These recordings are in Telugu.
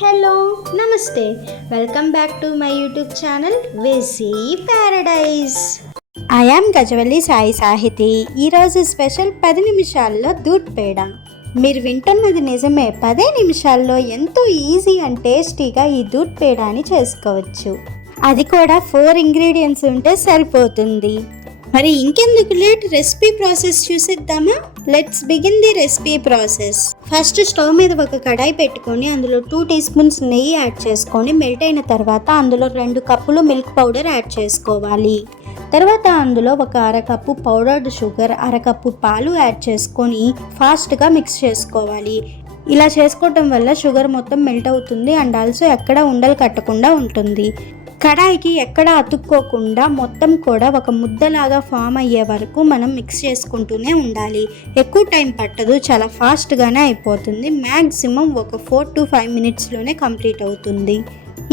హలో నమస్తే welcome back to my YouTube channel వేసీ paradise. I am Gajavalli Sai Sahithi. ఈరోజు స్పెషల్ 10 నిమిషాల్లో దూద్ పేడ. మీరు వింటున్నది నిజమే, 10 నిమిషాల్లో ఎంతో ఈజీ అండ్ టేస్టీగా ఈ దూద్ పేడాని చేసుకోవచ్చు. అది కూడా 4 ఇంగ్రీడియంట్స్ ఉంటే సరిపోతుంది. మరి ఇంకెందుకు లేట్, రెసిపీ ప్రాసెస్ చూసేద్దామా? Let's begin the recipe process. First stove మీద ఒక కడాయి పెట్టుకొని అందులో 2 టీ స్పూన్స్ నెయ్యి యాడ్ చేసుకొని మెల్ట్ అయిన తర్వాత అందులో 2 కప్పులు మిల్క్ పౌడర్ యాడ్ చేసుకోవాలి. తర్వాత అందులో ఒక అరకప్పు పౌడర్డ్ షుగర్, అరకప్పు పాలు యాడ్ చేసుకొని ఫాస్ట్గా మిక్స్ చేసుకోవాలి. ఇలా చేసుకోవటం వల్ల షుగర్ మొత్తం మెల్ట్ అవుతుంది అండ్ ఆల్సో ఎక్కడ ఉండలు కట్టకుండా ఉంటుంది. కడాయికి ఎక్కడ అతుక్కోకుండా మొత్తం కూడా ఒక ముద్దలాగా ఫామ్ అయ్యే వరకు మనం మిక్స్ చేసుకుంటూనే ఉండాలి. ఎక్కువ టైం పట్టదు, చాలా ఫాస్ట్గానే అయిపోతుంది. మ్యాక్సిమం ఒక 4 to 5 మినిట్స్లోనే కంప్లీట్ అవుతుంది.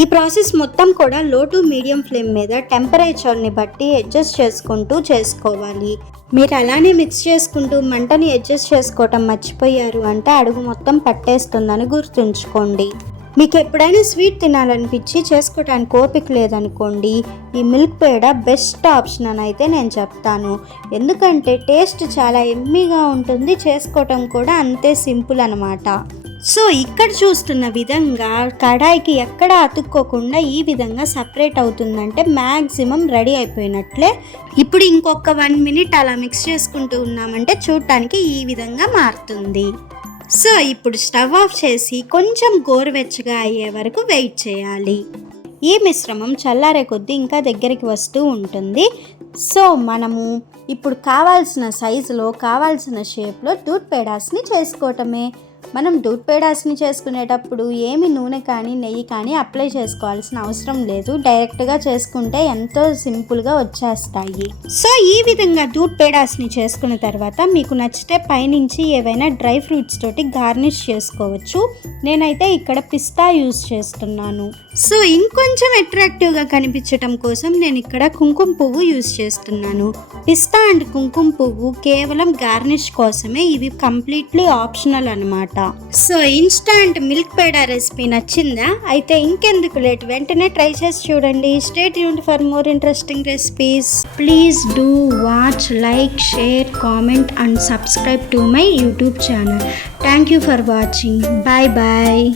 ఈ ప్రాసెస్ మొత్తం కూడా లో టు మీడియం ఫ్లేమ్ మీద టెంపరేచర్ని బట్టి అడ్జస్ట్ చేసుకుంటూ చేసుకోవాలి. మీరు అలానే మిక్స్ చేసుకుంటూ మంటని అడ్జస్ట్ చేసుకోవటం మర్చిపోయారు అంటే అడుగు మొత్తం పట్టేస్తుందని గుర్తుంచుకోండి. మీకు ఎప్పుడైనా స్వీట్ తినాలనిపించి చేసుకోవడానికి ఓపిక లేదనుకోండి, ఈ మిల్క్ పేడ బెస్ట్ ఆప్షన్ అని అయితే నేను చెప్తాను. ఎందుకంటే టేస్ట్ చాలా ఎమ్మీగా ఉంటుంది, చేసుకోవటం కూడా అంతే సింపుల్ అనమాట. సో ఇక్కడ చూస్తున్న విధంగా కడాయికి ఎక్కడ అతుక్కోకుండా ఈ విధంగా సపరేట్ అవుతుందంటే మ్యాక్సిమం రెడీ అయిపోయినట్లే. ఇప్పుడు ఇంకొక 1 మినిట్ అలా మిక్స్ చేసుకుంటూ ఉన్నామంటే చూడటానికి ఈ విధంగా మారుతుంది. సో ఇప్పుడు స్టవ్ ఆఫ్ చేసి కొంచెం గోరువెచ్చగా అయ్యే వరకు వెయిట్ చేయాలి. ఈ మిశ్రమం చల్లారే కొద్దీ ఇంకా దగ్గరికి వస్తూ ఉంటుంది. సో మనము ఇప్పుడు కావాల్సిన సైజులో కావాల్సిన షేప్లో దూద్ పేడాస్ని చేసుకోవటమే. మనం దూద్ పేడాస్ని చేసుకునేటప్పుడు ఏమి నూనె కానీ నెయ్యి కానీ అప్లై చేసుకోవాల్సిన అవసరం లేదు. డైరెక్ట్గా చేసుకుంటే ఎంతో సింపుల్గా వచ్చేస్తాయి. సో ఈ విధంగా దూద్ పేడాస్ని చేసుకున్న తర్వాత మీకు నచ్చితే పైనుంచి ఏవైనా డ్రై ఫ్రూట్స్ తోటి గార్నిష్ చేసుకోవచ్చు. నేనైతే ఇక్కడ పిస్తా యూజ్ చేస్తున్నాను. సో ఇంకొంచెం అట్రాక్టివ్గా కనిపించటం కోసం నేను ఇక్కడ కుంకుమ పువ్వు యూజ్ చేస్తున్నాను. పిస్తా అండ్ కుంకుమ పువ్వు కేవలం గార్నిష్ కోసమే, ఇవి కంప్లీట్లీ ఆప్షనల్ అనమాట. So instant milk peda recipe నచ్చిందా? అయితే ఇంకెందుకు లేట్, వెంటనే ట్రై చేసి చూడండి. Stay tuned for more interesting recipes. Please do watch, like, share, comment and subscribe to my YouTube channel. Thank you for watching. Bye bye.